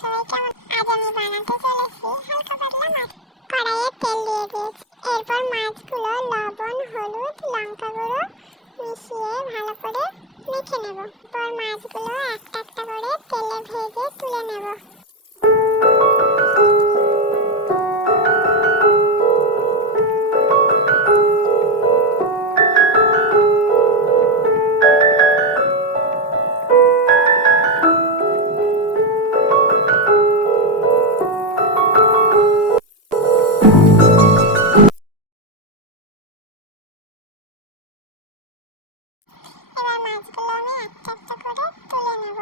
সবাই কেমন? আজ আমি বানাতে চলেছি হালকা পাতলা মাছ। কড়াইয়ে তেল দিয়ে দিয়েছি। এরপর মাছগুলো লবণ, হলুদ, লঙ্কা গুঁড়ো মিশিয়ে ভালো করে মেখে নেব। এরপর মাছগুলো একটা একটা করে তেলে ভেজে তুলে নেব। এবার মাছগুলো আমি একটা একটা করে তুলে নেব।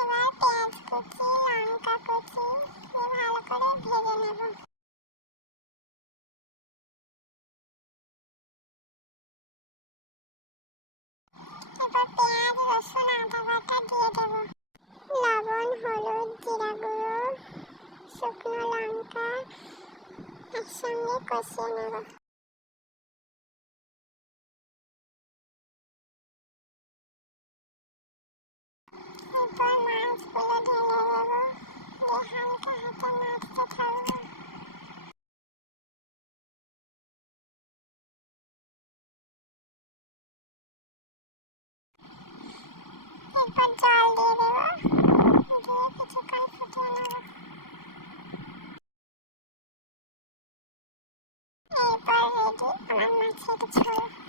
এবার পেঁয়াজ কুচি, লঙ্কা কুচি দিয়ে ভালো করে ভেজে নেব। এরপর পেঁয়াজ, রসুন, আদা বাটা দিয়ে দেব। লবণ, হলুদ, জিরা গুঁড়ো, শুকনো লঙ্কা একসঙ্গে কষিয়ে নেব। এরপর মাছগুলো ঢেলে দেব, দিয়ে হালকা হাতে নাড়তে থাকবো। এরপর জল দিয়ে দেব, দিয়ে কিছুক্ষণ ফুটিয়ে নেব। এরপর রেডি আমার মাছের ঝোল।